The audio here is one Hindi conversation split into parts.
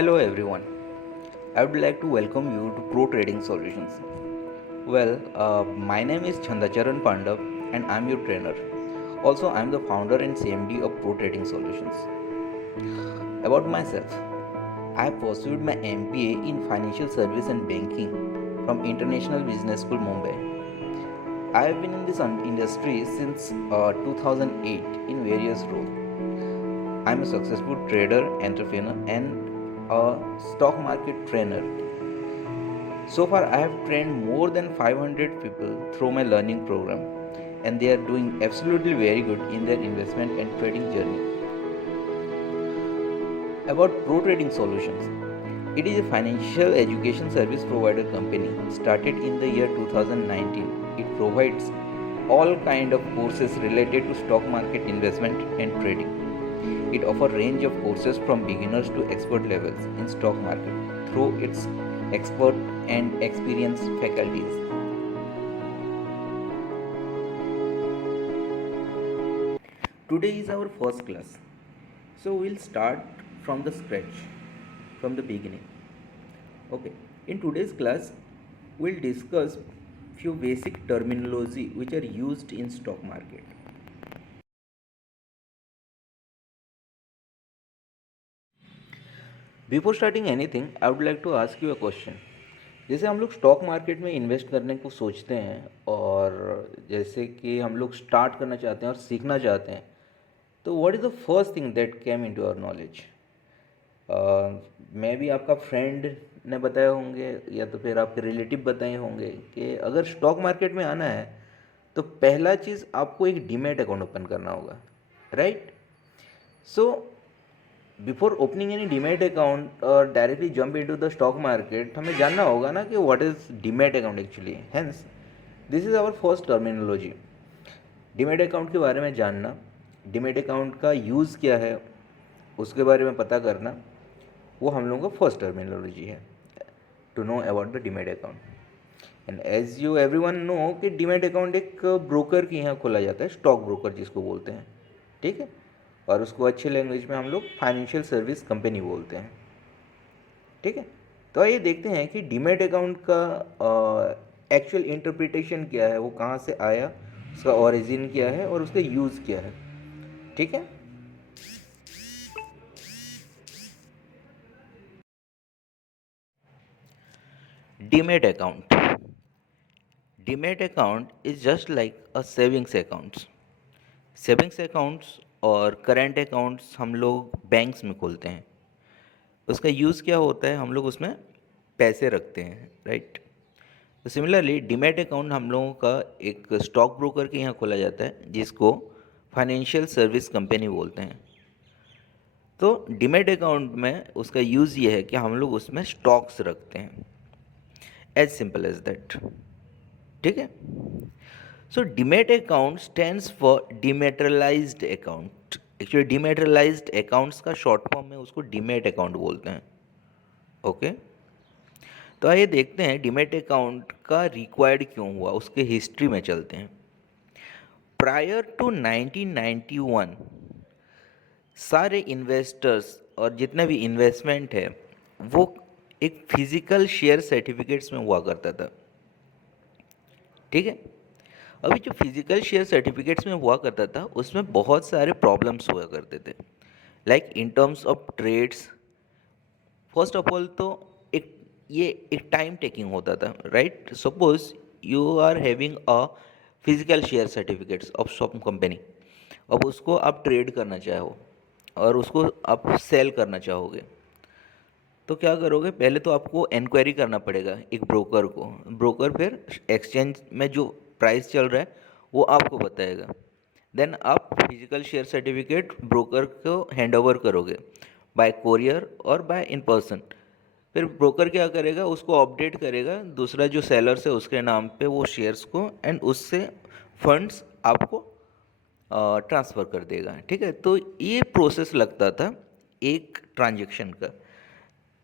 Hello everyone. I would like to welcome you to Pro Trading Solutions. My name is Chandacharan Pandav and I'm your trainer. Also, I'm the founder and CMD of Pro Trading Solutions. About myself, I have pursued my MBA in Financial Service and Banking from International Business School, Mumbai. I have been in this industry since 2008 in various roles. I'm a successful trader, entrepreneur, and a stock market trainer. So far, I have trained more than 500 people through my learning program, and they are doing absolutely very good in their investment and trading journey. About Pro Trading Solutions, it is a financial education service provider company started in the year 2019. It provides all kind of courses related to stock market investment and trading. It offers range of courses from beginners to expert levels in stock market through its expert and experienced faculties. Today is our first class. So we'll start from the scratch, from the beginning. Okay. In today's class, we'll discuss few basic terminology which are used in stock market. Before starting anything I would like to ask you a question. जैसे हम लोग स्टॉक मार्केट में इन्वेस्ट करने को सोचते हैं और जैसे कि हम लोग स्टार्ट करना चाहते हैं और सीखना चाहते हैं, तो what is the first thing that came into our knowledge? Maybe आपका फ्रेंड ने बताए होंगे या तो फिर आपके रिलेटिव बताए होंगे कि अगर स्टॉक मार्केट में आना है तो पहला चीज़ आपको एक डीमैट अकाउंट ओपन करना होगा, right? So before opening any demat account और directly jump into the stock market, हमें जानना होगा ना कि what is demat account actually. Hence this is our first terminology. Demat account के बारे में जानना, डीमैट अकाउंट का यूज़ क्या है उसके बारे में पता करना, वो हम लोगों का फर्स्ट टर्मिनोलॉजी है to know about the demat account. And as you everyone know कि डीमैट अकाउंट एक ब्रोकर के यहाँ खोला जाता है, स्टॉक ब्रोकर जिसको बोलते हैं, ठीक है. और उसको अच्छी लैंग्वेज में हम लोग फाइनेंशियल सर्विस कंपनी बोलते हैं, ठीक है. तो आइए देखते हैं कि डीमैट अकाउंट का एक्चुअल इंटरप्रिटेशन क्या है, वो कहाँ से आया, उसका ओरिजिन क्या है और उसका यूज़ क्या है, ठीक है. Demat account. Demat account is just like a savings accounts. Savings accounts और करेंट अकाउंट्स हम लोग बैंक्स में खोलते हैं. उसका यूज़ क्या होता है, हम लोग उसमें पैसे रखते हैं, राइट. तो सिमिलरली डीमैट अकाउंट हम लोगों का एक स्टॉक ब्रोकर के यहाँ खोला जाता है जिसको फाइनेंशियल सर्विस कंपनी बोलते हैं. तो डीमैट अकाउंट में उसका यूज़ ये है कि हम लोग उसमें स्टॉक्स रखते हैं, एज सिंपल एज दैट, ठीक है. So demat account stands for dematerialized account. Actually dematerialized accounts का शॉर्ट फॉर्म में उसको डीमैट अकाउंट बोलते हैं, ओके. तो आइए देखते हैं डीमैट अकाउंट का रिक्वायर्ड क्यों हुआ, उसके हिस्ट्री में चलते हैं. प्रायर टू 1991 सारे इन्वेस्टर्स और जितने भी इन्वेस्टमेंट है वो एक फिजिकल शेयर सर्टिफिकेट्स में हुआ करता था, ठीक है. अभी जो फिजिकल शेयर सर्टिफिकेट्स में हुआ करता था उसमें बहुत सारे प्रॉब्लम्स हुआ करते थे, like in terms of trades. First of all तो एक ये एक टाइम टेकिंग होता था, right. Suppose you are having a physical share certificates of some company. अब उसको आप ट्रेड करना चाहो और उसको आप सेल करना चाहोगे, तो क्या करोगे, पहले तो आपको इंक्वायरी करना पड़ेगा एक ब्रोकर को. ब्रोकर फिर एक्सचेंज में जो प्राइस चल रहा है वो आपको बताएगा. देन आप फिजिकल शेयर सर्टिफिकेट ब्रोकर को हैंड ओवर करोगे बाय कोरियर और बाय इन पर्सन. फिर ब्रोकर क्या करेगा, उसको अपडेट करेगा दूसरा जो सेलर्स है उसके नाम पे वो शेयर्स को, एंड उससे फंड्स आपको ट्रांसफ़र कर देगा, ठीक है. तो ये प्रोसेस लगता था एक ट्रांजेक्शन का.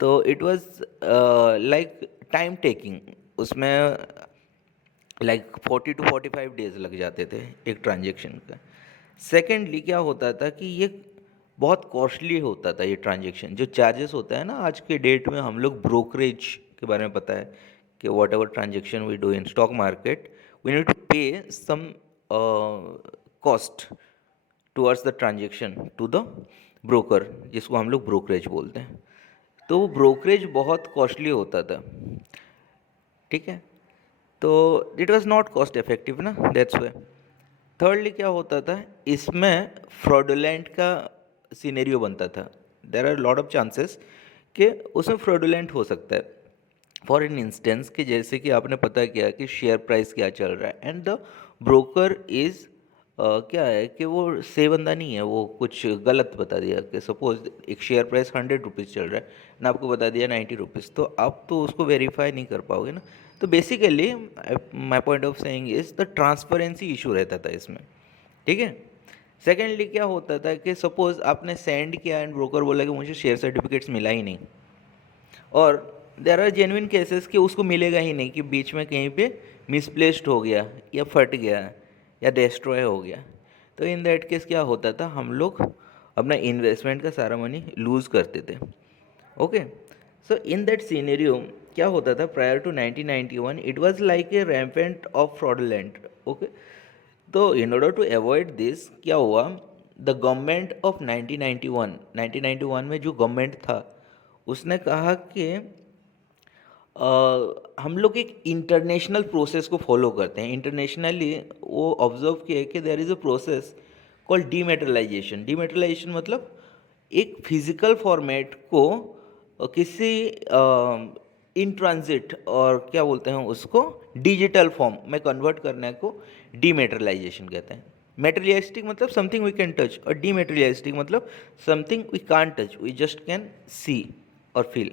तो it was like time taking. उसमें लाइक 40 to 45 डेज लग जाते थे एक ट्रांजेक्शन का. सेकेंडली क्या होता था कि ये बहुत कॉस्टली होता था ये ट्रांजेक्शन। जो चार्जेस होता है ना, आज के डेट में हम लोग ब्रोकरेज के बारे में पता है कि whatever transaction we do in stock market, we need to pay some cost towards the transaction to the broker, जिसको हम लोग ब्रोकरेज बोलते हैं। तो वो ब्रोकरेज बहुत कॉस्टली होता था, ठीक है। तो it was not cost effective ना, दैट्स वाई। थर्डली क्या होता था इसमें, फ्रॉडुलेंट का सिनेरियो बनता था। There are lot of chances कि उसमें फ्रॉडुलेंट हो सकता है। फॉर एन इंस्टेंस कि जैसे कि आपने पता किया कि शेयर प्राइस क्या चल रहा है, एंड द ब्रोकर इज़ क्या है कि वो से बंदा नहीं है, वो कुछ गलत बता दिया कि सपोज एक शेयर प्राइस 100 रुपीज़ चल रहा है ना, आपको बता दिया 90 रुपीज़, तो आप तो उसको वेरीफाई नहीं कर पाओगे ना। तो basically my point of saying is the transparency issue रहता था इसमें, ठीक है। सेकेंडली क्या होता था कि सपोज आपने सेंड किया एंड ब्रोकर बोला कि मुझे शेयर सर्टिफिकेट्स मिला ही नहीं, और देर आर जेन्युइन केसेस कि उसको मिलेगा ही नहीं, कि बीच में कहीं पे मिसप्लेस्ड हो गया या फट गया या डिस्ट्रॉय हो गया। तो इन दैट केस क्या होता था, हम लोग अपना इन्वेस्टमेंट का सारा मनी लूज़ करते थे। Okay, so in that scenario क्या होता था, prior to 1991 it was like a rampant of fraudulent. Okay, तो in order to avoid this क्या हुआ, द गवर्नमेंट ऑफ 1991 में जो गवर्नमेंट था उसने कहा कि हम लोग एक इंटरनेशनल प्रोसेस को फॉलो करते हैं। इंटरनेशनली वो ऑब्जर्व किया कि there is a process called dematerialization. Dematerialization मतलब एक फिजिकल फॉर्मेट को किसी इन ट्रांजिट, और क्या बोलते हैं उसको, डिजिटल फॉर्म में कन्वर्ट करने को डीमेटलाइजेशन कहते हैं। मेटेरियलिस्टिक मतलब समथिंग वी कैन टच, और डीमेटेरियलिस्टिक मतलब something we can't touch, we just can see और फील,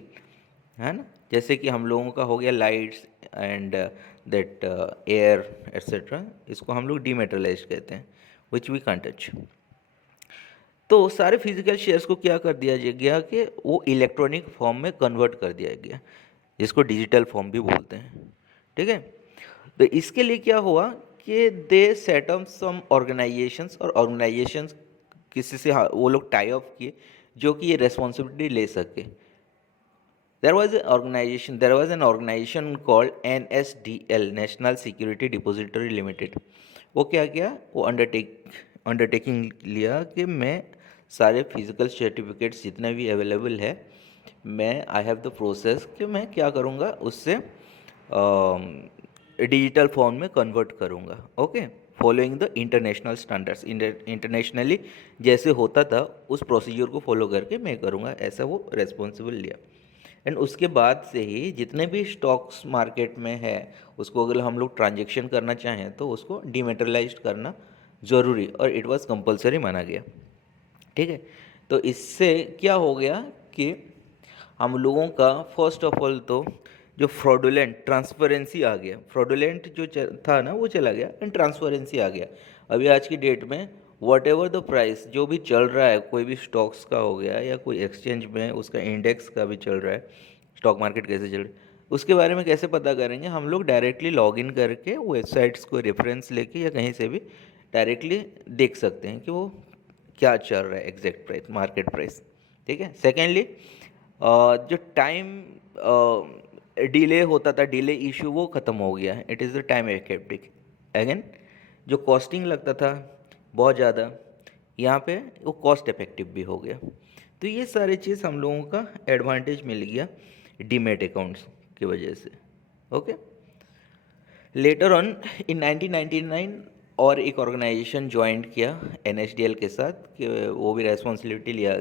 है ना। जैसे कि हम लोगों का हो गया lights and that air etcetera, इसको हम लोग डीमेटेरियलाइज कहते हैं, विच वी कांट टच। तो सारे फिजिकल शेयर्स को क्या कर दिया गया कि वो इलेक्ट्रॉनिक फॉर्म में कन्वर्ट कर दिया गया, जिसको डिजिटल फॉर्म भी बोलते हैं, ठीक है। तो इसके लिए क्या हुआ कि दे सेट अप सम ऑर्गेनाइजेशंस, और ऑर्गेनाइजेशंस किसी से वो लोग टाई अप किए जो कि ये रेस्पॉन्सिबिलिटी ले सके। There was an organization called NSDL, National Security Depository Limited। वो क्या किया, वो अंडरटेकिंग लिया कि मैं सारे फिजिकल सर्टिफिकेट्स जितने भी अवेलेबल है, मैं आई हैव द प्रोसेस कि मैं क्या करूँगा, उससे डिजिटल फॉर्म में कन्वर्ट करूँगा। Okay, following the international standards, internationally जैसे होता था उस प्रोसीजर को फॉलो करके मैं करूँगा, ऐसा वो रेस्पॉन्सिबल लिया। एंड उसके बाद से ही जितने भी स्टॉक्स मार्केट में है, उसको अगर हम लोग ट्रांजेक्शन करना चाहें तो उसको डीमेटेरियलाइज्ड करना ज़रूरी और इट वाज कंपलसरी माना गया, ठीक है। तो इससे क्या हो गया कि हम लोगों का फर्स्ट ऑफ ऑल तो जो फ्रॉडुलेंट ट्रांसपेरेंसी आ गया, फ्रॉडुलेंट जो था ना वो चला गया एंड ट्रांसपेरेंसी आ गया। अभी आज की डेट में वॉट एवर द प्राइस जो भी चल रहा है, कोई भी स्टॉक्स का हो गया या कोई एक्सचेंज में उसका इंडेक्स का भी चल रहा है, स्टॉक मार्केट कैसे चल रहा है उसके बारे में कैसे पता करेंगे, हम लोग डायरेक्टली लॉगिन करके वेबसाइट्स को रेफरेंस लेके या कहीं से भी डायरेक्टली देख सकते हैं कि वो क्या चल रहा है, एग्जैक्ट प्राइस, मार्केट प्राइस, ठीक है। सेकेंडली जो टाइम डिले होता था, डिले इशू वो ख़त्म हो गया है, it is the time effective. Again जो कॉस्टिंग लगता था बहुत ज़्यादा, यहाँ पे वो कॉस्ट इफेक्टिव भी हो गया। तो ये सारी चीज़ हम लोगों का एडवांटेज मिल गया डीमेट अकाउंट्स की वजह से। ओके, लेटर ऑन इन 1999 और एक ऑर्गेनाइजेशन ज्वाइन किया NSDL के साथ, कि वो भी रेस्पॉन्सिबिलिटी लिया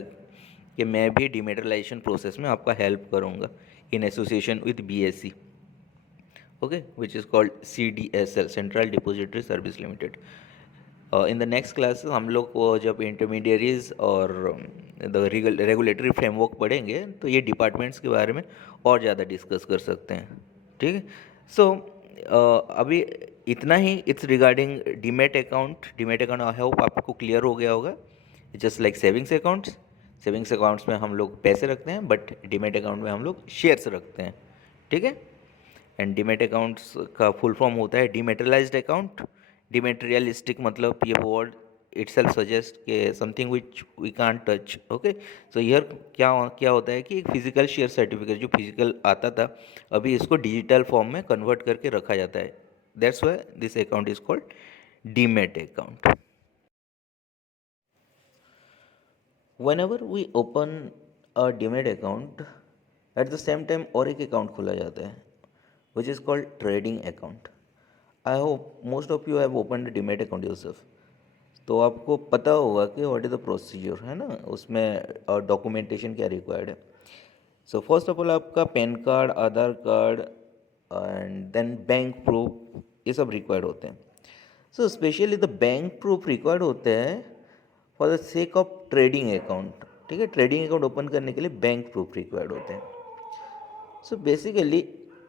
कि मैं भी डिमेटलाइजेशन प्रोसेस में आपका हेल्प करूँगा in association with BSE, okay, which is called CDSL, central depository service limited. In the next class हम लोग को जब इंटरमीडियरीज और द रेगुलेटरी फ्रेमवर्क पढ़ेंगे तो ये डिपार्टमेंट्स के बारे में और ज़्यादा डिस्कस कर सकते हैं, ठीक है। सो अभी इतना ही it's regarding demat account. Demat account I hope आपको क्लियर हो गया होगा। Just like savings accounts, savings accounts में हम लोग पैसे रखते हैं, बट डीमेट अकाउंट में हम लोग शेयर्स रखते हैं, ठीक है। एंड डीमेट अकाउंट्स का फुल फॉर्म होता है डीमेटेरियलाइज्ड अकाउंट। डीमेटेरियलिस्टिक मतलब ये वर्ड itself suggests कि something which we can't touch. Okay, so here क्या क्या होता है कि एक फिजिकल शेयर सर्टिफिकेट जो फिजिकल आता था अभी इसको डिजिटल फॉर्म में कन्वर्ट करके रखा जाता है. That's why this account is called demat account. Whenever we open a demat account at the same time और एक अकाउंट खोला जाता है विच is called trading account. I hope most of you have open the demat account yourself. तो आपको पता होगा कि व्हाट इज़ द प्रोसीजर है ना, उसमें डॉक्यूमेंटेशन क्या रिक्वायर्ड है. सो फर्स्ट ऑफ ऑल आपका pan card, Aadhaar card and then bank proof, ये सब रिक्वायर्ड होते हैं. So specially the bank proof required होते हैं for the sake of trading account. ठीक है, ट्रेडिंग अकाउंट ओपन करने के लिए बैंक प्रूफ रिक्वायर्ड होते हैं. सो बेसिकली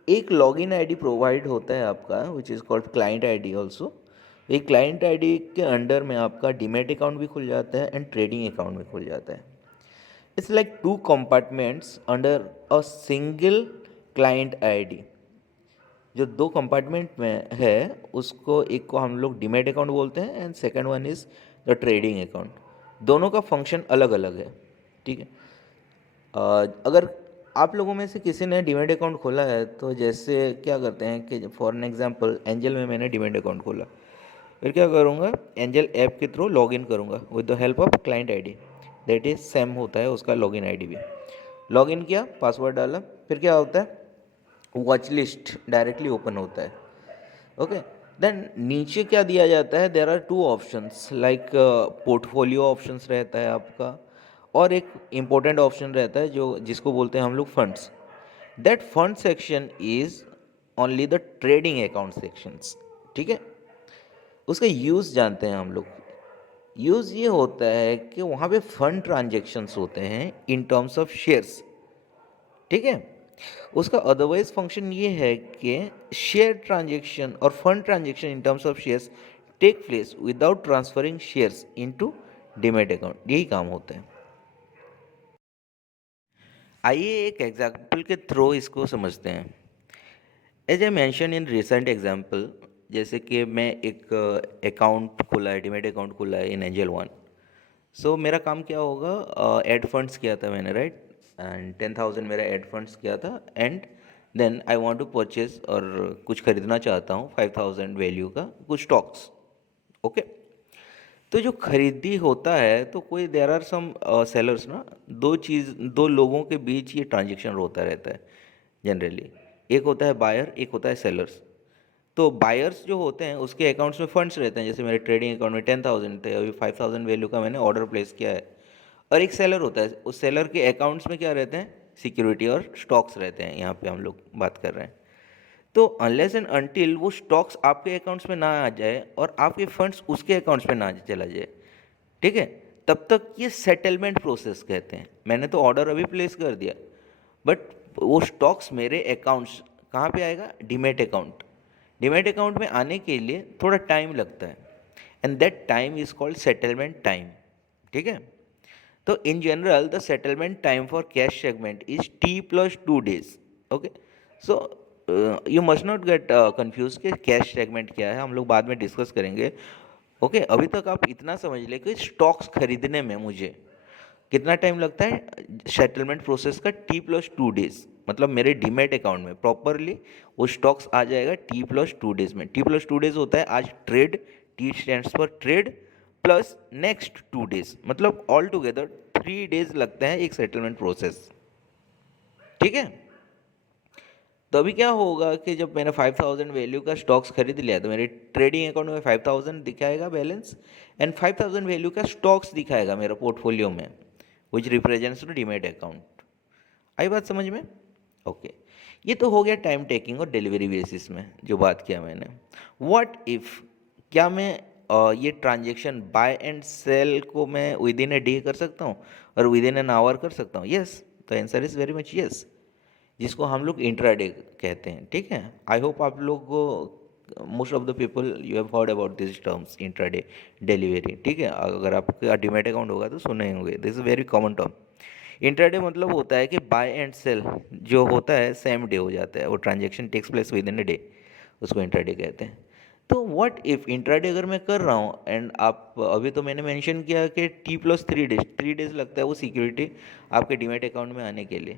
एक लॉगिन आईडी प्रोवाइड होता है आपका विच is called client ID also. एक क्लाइंट आईडी के अंडर में आपका डीमेट अकाउंट भी खुल जाता है एंड ट्रेडिंग अकाउंट भी खुल जाता है. It's like to compartments under a single client ID. जो दो कंपार्टमेंट में है उसको एक को हम लोग डीमेट अकाउंट बोलते हैं and second one is the trading account. दोनों का फंक्शन अलग अलग है. ठीक है, अगर आप लोगों में से किसी ने डीमेट अकाउंट खोला है तो जैसे क्या करते हैं कि फॉर एन एग्जांपल एंजल में मैंने डीमेट अकाउंट खोला, फिर क्या करूँगा, एंजल ऐप के थ्रू लॉगिन करूँगा with the help of client ID. That is same होता है उसका लॉगिन आईडी भी. लॉगिन किया, पासवर्ड डाला, फिर क्या होता है, वॉच लिस्ट डायरेक्टली ओपन होता है. ओके, देन नीचे क्या दिया जाता है, there are two options like portfolio options रहता है आपका और एक इम्पोर्टेंट ऑप्शन रहता है जो जिसको बोलते हैं हम लोग funds. That fund section is only the trading account sections. ठीक है, उसका यूज़ जानते हैं हम लोग. यूज़ ये होता है कि वहाँ पे फंड ट्रांजेक्शन्स होते हैं इन टर्म्स ऑफ शेयर्स. ठीक है, उसका अदरवाइज फंक्शन ये है कि शेयर ट्रांजेक्शन और fund transaction in terms of shares take place without transferring shares into demat account. यही काम होता है. आइए एक एग्जाम्पल के थ्रू इसको समझते हैं. As I mention in recent example, जैसे कि मैं एक अकाउंट खुला है, डीमेट अकाउंट खुला है इन एंजल वन. सो मेरा काम क्या होगा, एड फंड्स किया था मैंने, राइट, एंड 10,000 मेरा एड फंड्स किया था and then I want to purchase और कुछ खरीदना चाहता हूँ 5,000 वैल्यू का कुछ स्टॉक्स. ओके, तो जो खरीदी होता है तो कोई देर आर सम सेलर्स ना, दो लोगों के बीच ये ट्रांजेक्शन होता रहता है जनरली. एक होता है बायर, एक होता है सेलर्स. तो बायर्स जो होते हैं उसके अकाउंट्स में फंड्स रहते हैं, जैसे मेरे ट्रेडिंग अकाउंट में 10,000 थे, अभी 5,000 वैल्यू का मैंने ऑर्डर प्लेस किया है. और एक सेलर होता है, उस सेलर के अकाउंट्स में क्या रहते हैं, सिक्योरिटी और स्टॉक्स रहते हैं. यहाँ पे हम लोग बात कर रहे हैं. तो अनलेस एंड अनटिल वो स्टॉक्स आपके अकाउंट्स में ना आ जाए और आपके फंड्स उसके अकाउंट्स में ना चला जाए, ठीक है, तब तक ये सेटलमेंट प्रोसेस कहते हैं. मैंने तो ऑर्डर अभी प्लेस कर दिया बट वो स्टॉक्स मेरे अकाउंट्स कहाँ पे आएगा, डीमेट अकाउंट. डीमेट अकाउंट में आने के लिए थोड़ा टाइम लगता है and that time is called settlement time. ठीक है, तो in general the settlement time for cash segment is T+2 days. Okay, so you must not get confuse कि कैश सेगमेंट क्या है, हम लोग बाद में डिस्कस करेंगे. ओके, अभी तक आप इतना समझ ले कि स्टॉक्स खरीदने में मुझे कितना टाइम लगता है, सेटलमेंट प्रोसेस का T+2 days. मतलब मेरे डीमेट अकाउंट में प्रॉपरली वो स्टॉक्स आ जाएगा T+2 days में. T+2 days होता है आज trade, T stands for trade plus next 2 days, मतलब ऑल टुगेदर 3 days लगते हैं एक सेटलमेंट प्रोसेस. ठीक है, तो अभी क्या होगा कि जब मैंने 5,000 वैल्यू का स्टॉक्स खरीद लिया तो मेरे ट्रेडिंग अकाउंट में 5,000 दिखाएगा बैलेंस एंड 5,000 वैल्यू का स्टॉक्स दिखाएगा मेरा पोर्टफोलियो में which represents to demat account. आई बात समझ में? ओके, ये तो हो गया टाइम टेकिंग और डिलीवरी बेसिस में जो बात किया मैंने. व्हाट इफ़, क्या मैं ये ट्रांजेक्शन बाय एंड सेल को मैं विद इन ए डे कर सकता हूँ और विद इन एन आवर कर सकता हूँ? Yes, the answer is very much yes, जिसको हम लोग इंट्राडे कहते हैं. ठीक है, आई होप आप लोग most of the people you have heard about this terms intraday delivery. ठीक है, अगर आपका डीमेट अकाउंट होगा तो सुने होंगे, this is very common term. Intraday मतलब होता है कि बाय एंड सेल जो होता है सेम डे हो जाता है, वो transaction takes place within a day, उसको इंट्राडे कहते हैं. तो व्हाट इफ इंट्राडे अगर मैं कर रहा हूँ एंड आप अभी तो मैंने मेंशन किया कि T+3 डेज लगता है वो सिक्योरिटी आपके डीमैट अकाउंट में आने के लिए।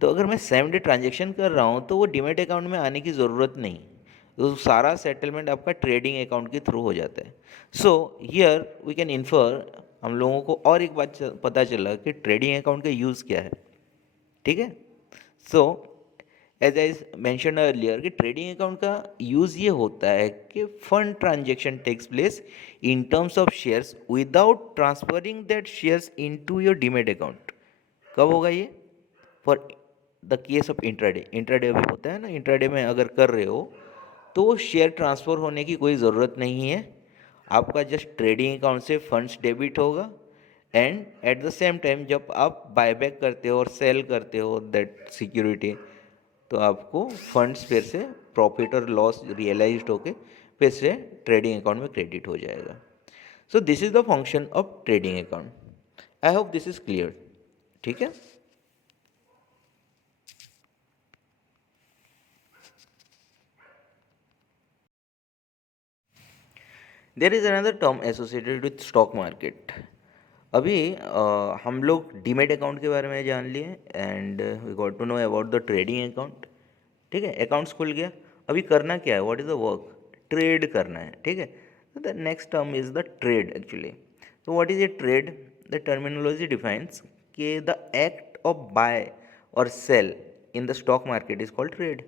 तो अगर मैं 7 डे ट्रांजेक्शन कर रहा हूँ तो वो डीमैट अकाउंट में आने की ज़रूरत नहीं, तो सारा सेटलमेंट आपका ट्रेडिंग अकाउंट के थ्रू हो जाता है। So here we can infer, हम लोगों को और एक बात पता चला कि ट्रेडिंग अकाउंट का यूज़ क्या है। ठीक है। So as I mention earlier कि ट्रेडिंग अकाउंट का यूज़ ये होता है कि fund transaction takes place in terms of shares without transferring that shares into your demat account. कब होगा ये? For the case of intraday. Intraday अभी होता है ना, इंट्राडे में अगर कर रहे हो तो शेयर ट्रांसफ़र होने की कोई ज़रूरत नहीं है, आपका जस्ट ट्रेडिंग अकाउंट से फंड्स डेबिट होगा and at the same time जब आप बायबैक करते हो और सेल करते हो दैट सिक्योरिटी, तो आपको फंड्स फिर से प्रॉफिट और लॉस रियलाइज्ड होके फिर से ट्रेडिंग अकाउंट में क्रेडिट हो जाएगा। So this is the function of trading account. I hope this is clear. ठीक है। There is another term associated with stock market. अभी हम लोग डीमेट अकाउंट के बारे में जान लिए and we got to know about the trading account. ठीक है, अकाउंट्स खुल गया। अभी करना क्या है, what is the work? Trade करना है। ठीक है, तो the next term is the trade actually. तो what is a trade? The terminology defines कि द एक्ट ऑफ बाय और sell in the stock market is called trade.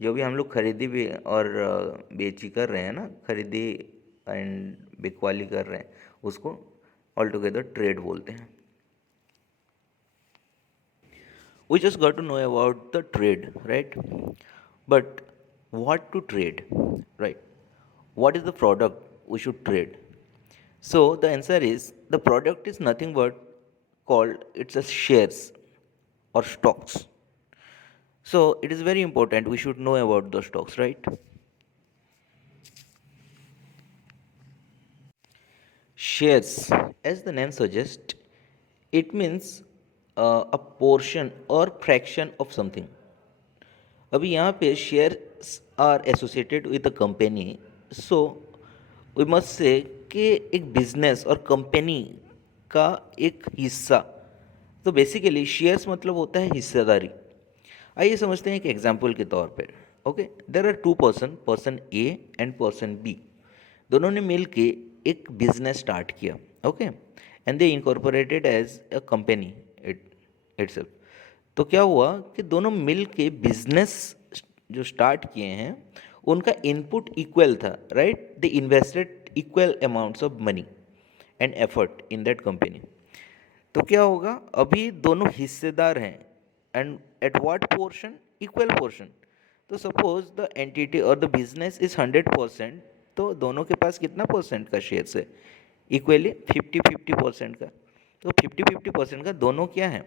जो भी हम लोग खरीदी भी और बेची कर रहे हैं ना, खरीदी एंड बिकवाली कर रहे हैं, उसको ऑल टुगेदर ट्रेड बोलते हैं। We just got to know about the trade, right? But what to trade, right? What is the product we should trade? So the answer is the product is nothing but called it's a shares or stocks. So it is very important we should know about the stocks, right? Shares, as the name suggests, it means a portion or fraction of something. अभी यहाँ पे shares are associated with a company, so we must say कि एक बिजनेस और कंपनी का एक हिस्सा। तो बेसिकली शेयर्स मतलब होता है हिस्सेदारी। आइए समझते हैं एक एग्जांपल के तौर पे। Okay, there are two person A and person B. दोनों ने मिल के एक बिजनेस स्टार्ट किया। Okay, and they incorporated as a company itself. तो क्या हुआ कि दोनों मिल के बिजनेस जो स्टार्ट किए हैं उनका इनपुट इक्वल था, right? They invested equal amounts of money and effort in that company. तो क्या होगा, अभी दोनों हिस्सेदार हैं and at what portion? Equal portion. तो सपोज द एंटिटी और द बिजनेस इज 100%, तो दोनों के पास कितना परसेंट का शेयर्स है? इक्वली 50-50% का। तो 50-50% का दोनों क्या है?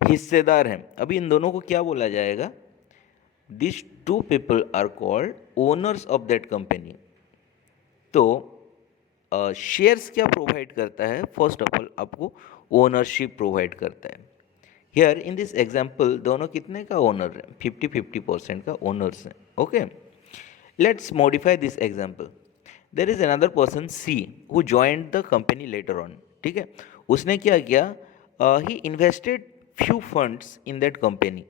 हिस्सेदार हैं। अभी इन दोनों को क्या बोला जाएगा? This two people are called owners of that company. तो शेयर्स क्या प्रोवाइड करता है? फर्स्ट ऑफ ऑल आपको ओनरशिप प्रोवाइड करता है। हियर इन दिस एग्जाम्पल दोनों कितने का ओनर है? 50-50% का ओनर्स हैं। Okay, let's modify this example. There is another person C who joined the company later on. ठीक है, उसने क्या किया? He invested few funds in that company.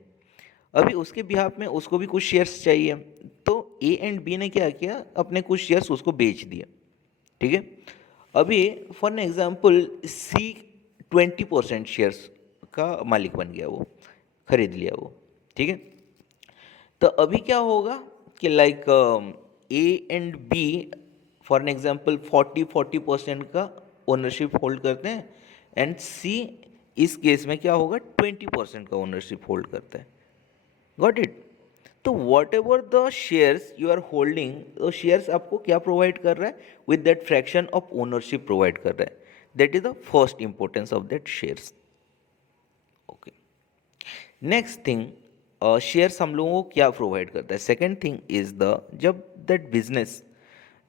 अभी उसके बिहाफ में उसको भी कुछ शेयर्स चाहिए, तो ए एंड बी ने क्या किया? अपने कुछ शेयर्स उसको बेच दिया। ठीक है, अभी for an example C 20% shares का मालिक बन गया, वो खरीद लिया वो। ठीक है, तो अभी क्या होगा कि like A and B for an example 40% का ओनरशिप होल्ड करते हैं एंड सी इस केस में क्या होगा? 20% का ओनरशिप होल्ड करता है। Got it? तो whatever the shares you are holding, तो शेयर्स आपको क्या प्रोवाइड कर रहा है? With that fraction of ownership provide कर रहा है। That is the first importance of that shares. Okay, next thing, shares हम लोगों को क्या प्रोवाइड करता है? सेकेंड थिंग इज द, जब that business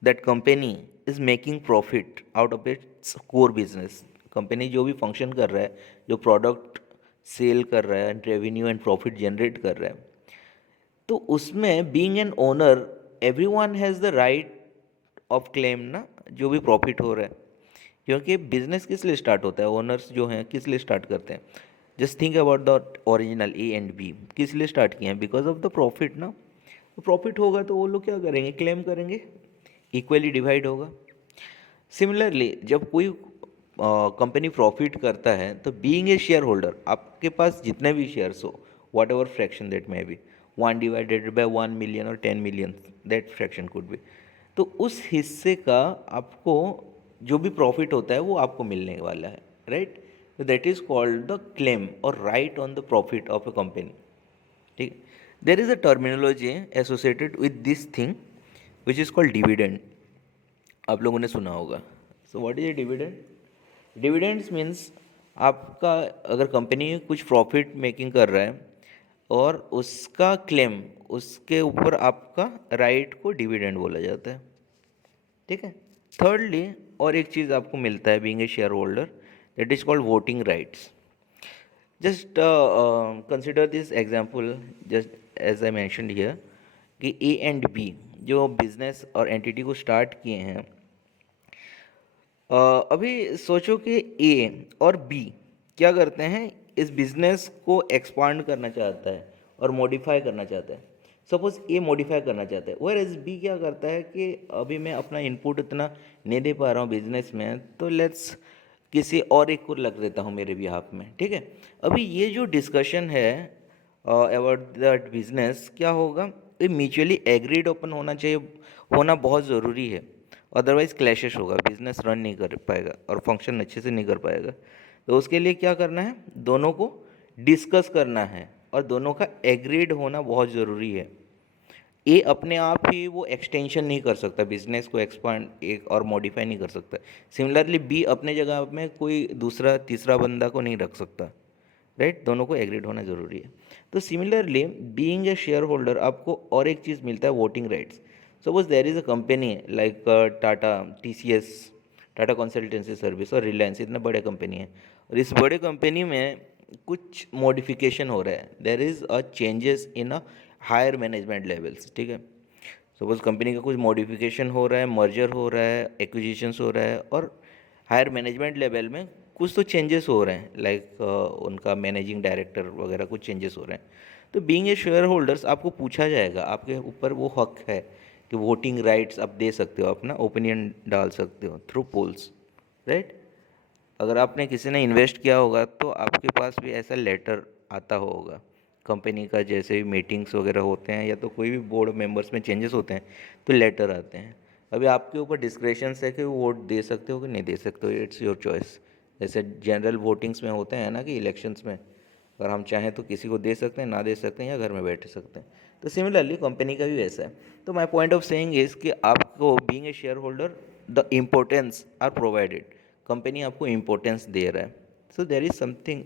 that company is making profit out of its core business, company जो भी फंक्शन कर रहा है, जो प्रोडक्ट सेल कर रहा है, रेवेन्यू एंड प्रॉफिट जनरेट कर रहा है, तो उसमें being an owner everyone has the right of claim ना, जो भी प्रॉफिट हो रहा है, क्योंकि बिजनेस किस लिए स्टार्ट होता है, ओनर्स जो हैं किस लिए स्टार्ट करते हैं। Just think about the original A and B, किस लिए स्टार्ट किए हैं, बिकॉज ऑफ द प्रॉफिट ना। प्रॉफिट होगा तो वो लोग क्या करेंगे, क्लेम करेंगे, इक्वली डिवाइड होगा। सिमिलरली जब कोई कंपनी प्रॉफिट करता है तो बीइंग ए शेयर होल्डर, आपके पास जितने भी शेयर्स हो, what ever fraction that may be, 1/1 million और 10 million, that fraction could be, तो उस हिस्से का आपको जो भी प्रॉफिट होता है वो आपको मिलने वाला है, राइट। तो that is called the claim और right on the profit of a company, ठीक। There is a terminology associated with this thing which is called dividend, आप लोगों ने सुना होगा। So what is a dividend? Dividends means आपका, अगर कंपनी कुछ प्रॉफिट मेकिंग कर रहा है और उसका क्लेम, उसके ऊपर आपका राइट को डिविडेंड बोला जाता है, ठीक है। थर्डली और एक चीज़ आपको मिलता है being a share holder, that is called voting rights. Just consider this example, just as I mentioned here, कि ए एंड बी जो बिजनेस और एंटिटी को स्टार्ट किए हैं, अभी सोचो कि ए और बी क्या करते हैं, इस बिजनेस को एक्सपांड करना चाहता है और मॉडिफाई करना चाहता है। सपोज ए मॉडिफाई करना चाहता है, वेयर एज बी क्या करता है कि अभी मैं अपना इनपुट इतना नहीं दे पा रहा हूँ बिजनेस में, तो लेट्स किसी और एक को लग देता हूँ मेरे बिहाफ में, ठीक है। अभी ये जो डिस्कशन है अबाउट दैट बिजनेस, क्या होगा, ये म्यूचुअली एग्रीड ओपन होना चाहिए, होना बहुत ज़रूरी है, अदरवाइज क्लैशेस होगा, बिजनेस रन नहीं कर पाएगा और फंक्शन अच्छे से नहीं कर पाएगा। तो उसके लिए क्या करना है, दोनों को डिस्कस करना है और दोनों का एग्रीड होना बहुत ज़रूरी है। ए अपने आप ही वो एक्सटेंशन नहीं कर सकता, बिजनेस को एक्सपांड एक और मॉडिफाई नहीं कर सकता। सिमिलरली बी अपने जगह में कोई दूसरा तीसरा बंदा को नहीं रख सकता, राइट। दोनों को एग्रीड होना ज़रूरी है। तो similarly being a share holder आपको और एक चीज़ मिलता है, voting rights. Suppose there is a company like Tata, TCS, Tata consultancy service और रिलायंस, इतने बड़े कंपनी है, और इस बड़े कंपनी में कुछ मॉडिफिकेशन हो रहा है, there is a changes in a higher management levels, ठीक है। सपोज कंपनी का कुछ मॉडिफिकेशन हो रहा है, मर्जर हो रहा है, एक्विजिशंस हो रहा है, और हायर मैनेजमेंट लेवल में कुछ तो चेंजेस हो रहे हैं, लाइक उनका मैनेजिंग डायरेक्टर वगैरह कुछ चेंजेस हो रहे हैं। तो बीइंग ए शेयर होल्डर्स आपको पूछा जाएगा, आपके ऊपर वो हक है कि वोटिंग राइट्स आप दे सकते हो, अपना ओपिनियन डाल सकते हो थ्रू पोल्स, राइट। अगर आपने किसी ने इन्वेस्ट किया होगा तो आपके पास भी ऐसा लेटर आता होगा कंपनी का, जैसे भी मीटिंग्स वगैरह होते हैं या तो कोई भी बोर्ड मेंबर्स में चेंजेस होते हैं तो लेटर आते हैं। अभी आपके ऊपर डिस्क्रेशन है कि वोट दे सकते हो कि नहीं दे सकते हो, इट्स योर चॉइस। जैसे जनरल वोटिंग्स में होते हैं ना कि इलेक्शंस में, अगर हम चाहें तो किसी को दे सकते हैं, ना दे सकते हैं, या घर में बैठ सकते हैं। तो सिमिलरली कंपनी का भी वैसा है। तो my point of saying is कि आपको being a share holder the importance are provided, company आपको इम्पोर्टेंस दे रहा है। So there is something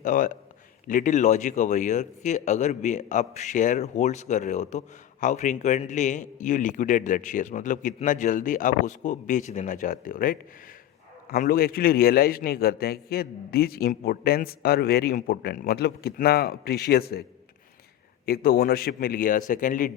little logic over here कि अगर आप शेयर होल्ड्स कर रहे हो तो how frequently you liquidate that shares, मतलब कितना जल्दी आप उसको बेच देना चाहते हो, राइट। हम लोग एक्चुअली रियलाइज नहीं करते हैं कि this importance are very important, मतलब कितना प्रीशियस है। एक तो ओनरशिप मिल गया, सेकेंडली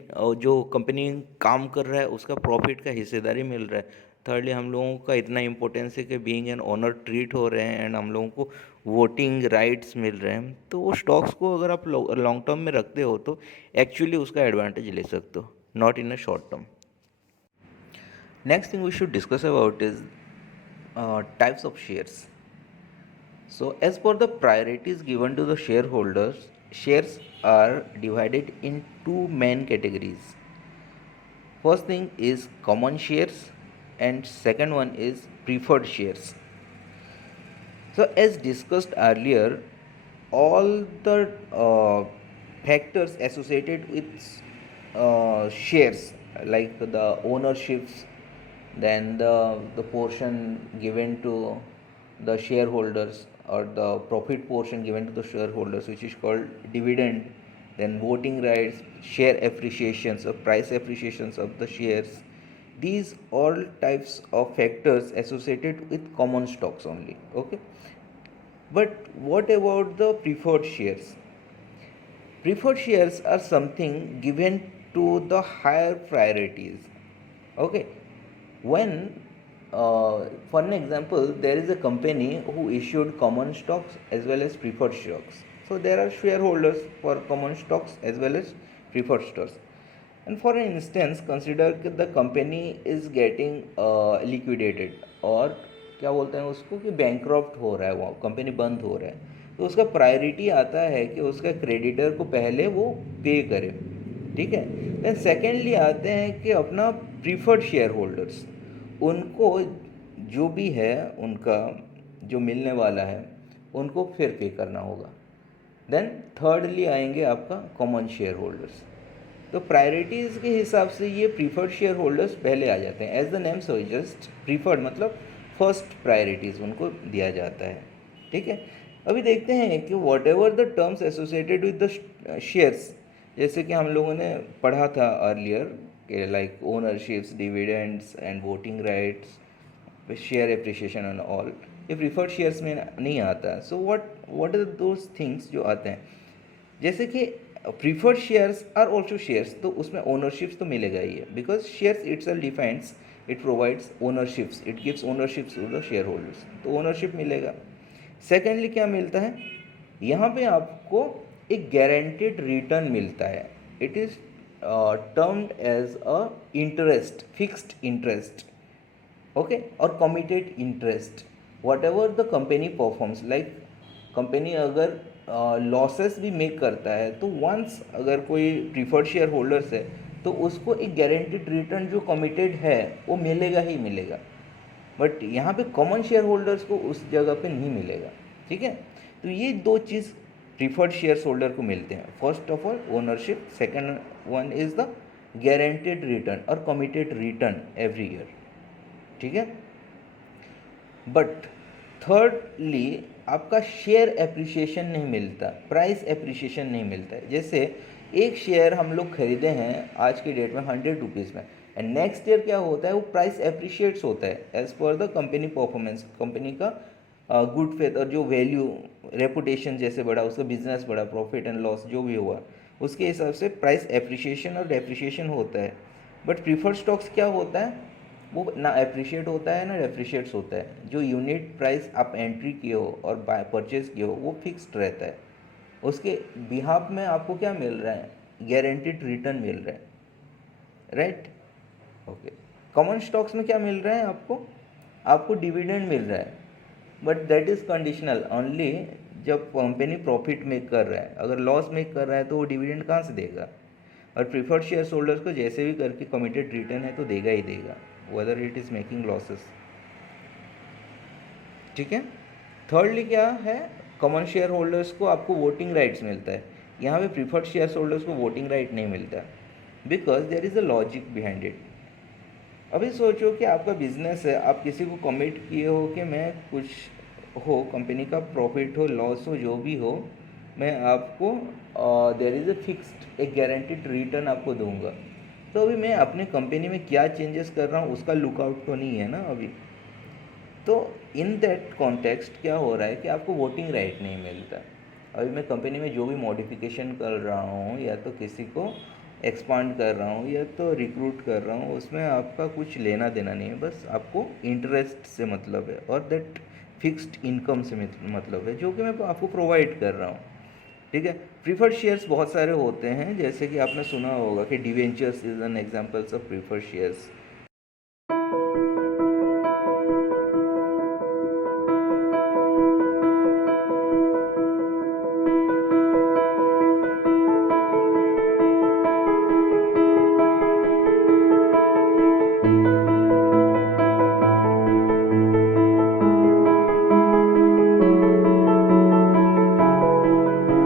जो कंपनी काम कर रहा है उसका प्रॉफिट का हिस्सेदारी मिल रहा है, थर्डली हम लोगों का इतना इंपॉर्टेंस है कि बीइंग एन ओनर ट्रीट हो रहे हैं एंड हम लोगों को वोटिंग राइट्स मिल रहे हैं। तो वो स्टॉक्स को अगर आप लॉन्ग टर्म में रखते हो तो एक्चुअली उसका एडवांटेज ले सकते हो, not in a short term. Next thing we should discuss about is types of shares. So, as per the priorities given to the shareholders, shares are divided in two main categories. First thing is common shares, and second one is preferred shares. So, as discussed earlier, all the factors associated with shares, like the ownerships, then the portion given to the shareholders, or the profit portion given to the shareholders, which is called dividend, then voting rights, share appreciations or price appreciations of the shares, these all types of factors associated with common stocks only, okay. But what about the preferred shares? Preferred shares are something given to the higher priorities. Okay, when for an example, there is a company who issued common stocks as well as preferred stocks. So there are shareholders for common stocks as well as preferred stocks. And for an instance, consider that the company is getting liquidated, और क्या बोलते हैं उसको कि बैंकक्रप्ट हो रहा है, वो कंपनी बंद हो रहा है, तो उसका प्रायोरिटी आता है कि उसका क्रेडिटर को पहले वो पे करे, ठीक है। देन सेकेंडली आते हैं कि अपना प्रीफर्ड शेयर होल्डर्स, उनको जो भी है उनका जो मिलने वाला है उनको फिर पे करना होगा। देन थर्डली आएंगे आपका कॉमन शेयर होल्डर्स। तो प्रायोरिटीज़ के हिसाब से ये प्रीफर्ड शेयर होल्डर्स पहले आ जाते हैं। As the name suggest, preferred मतलब फर्स्ट प्रायोरिटीज़ उनको दिया जाता है, ठीक है। अभी देखते हैं कि whatever the terms associated with the shares, जैसे कि हम लोगों ने पढ़ा था अर्लियर कि like ownerships, dividends and voting rights, share appreciation and all, ये प्रीफर्ड शेयर्स में नहीं आता। सो व्हाट आर दोज थिंग्स जो आते हैं, जैसे कि preferred shares are also shares, तो उसमें ओनरशिप्स तो मिलेगा ही है, because shares itself defines, it provides ownerships, it gives ownerships to the share holders, तो ओनरशिप मिलेगा। सेकेंडली क्या मिलता है, यहाँ पे आपको एक गारंटेड रिटर्न मिलता है। It is termed as a interest, fixed interest, okay, और committed interest. Whatever the company performs, like company अगर लॉसेस भी मेक करता है, तो वंस अगर कोई प्रीफर्ड शेयर होल्डर्स है तो उसको एक गारंटेड रिटर्न जो कमिटेड है वो मिलेगा ही मिलेगा। बट यहाँ पे कॉमन शेयर होल्डर्स को उस जगह पे नहीं मिलेगा, ठीक है। तो ये दो चीज़ प्रीफर्ड शेयर होल्डर को मिलते हैं। First of all ownership, second one is the guaranteed return और कमिटेड रिटर्न एवरी ईयर, ठीक है। बट थर्डली आपका शेयर एप्रिसिएशन नहीं मिलता, प्राइस एप्रिसिएशन नहीं मिलता है। जैसे एक शेयर हम लोग खरीदे हैं आज की डेट में 100 रुपीज़ में, एंड नेक्स्ट ईयर क्या होता है, वो प्राइस एप्रिशिएट्स होता है as per the company performance, company का गुड फेथ और जो वैल्यू, रेपुटेशन जैसे बढ़ा, उसका बिजनेस बढ़ा, प्रॉफिट एंड लॉस जो भी हुआ, उसके हिसाब से प्राइस एप्रिसिएशन और डेप्रिसिएशन होता है। बट प्रीफर्ड स्टॉक्स क्या होता है, वो ना एप्रिशिएट होता है ना डेप्रिशिएट्स होता है। जो यूनिट प्राइस आप एंट्री किए हो और बाय परचेज किए हो वो फिक्स्ड रहता है, उसके बिहाफ में आपको क्या मिल रहा है, गारंटीड रिटर्न मिल रहा है, राइट। ओके, कॉमन स्टॉक्स में क्या मिल रहा है आपको, आपको डिविडेंड मिल रहा है, but that is conditional only जब कंपनी प्रॉफिट मेक कर रहा है। अगर लॉस मेक कर रहा है तो वो डिविडेंड कहाँ से देगा। और प्रीफर्ड शेयर होल्डर्स को जैसे भी करके कमिटेड रिटर्न है तो देगा ही देगा, whether it is making losses, ठीक है। थर्डली क्या है, कॉमन शेयर होल्डर्स को आपको वोटिंग राइट्स मिलता है। यहाँ पे प्रीफर्ड शेयर होल्डर्स को वोटिंग राइट नहीं मिलता, because there is a logic behind it. अभी सोचो कि आपका बिजनेस है, आप किसी को कमिट किए हो कि मैं कुछ हो, कंपनी का प्रॉफिट हो, लॉस हो, जो भी हो, मैं आपको देयर इज़ अ फिक्स्ड, एक गारंटीड रिटर्न आपको दूंगा। तो अभी मैं अपने कंपनी में क्या चेंजेस कर रहा हूँ उसका लुकआउट तो नहीं है ना अभी। तो इन दैट कॉन्टेक्स्ट क्या हो रहा है कि आपको वोटिंग राइट नहीं मिलता। अभी मैं कंपनी में जो भी मॉडिफिकेशन कर रहा हूँ या तो किसी को एक्सपांड कर रहा हूँ या तो रिक्रूट कर रहा हूँ, उसमें आपका कुछ लेना देना नहीं है, बस आपको इंटरेस्ट से मतलब है और दैट फिक्स्ड इनकम से मतलब है जो कि मैं आपको प्रोवाइड कर रहा हूँ, ठीक है। प्रीफर्ड शेयर्स बहुत सारे होते हैं, जैसे कि आपने सुना होगा कि debentures is an examples of preferred shares,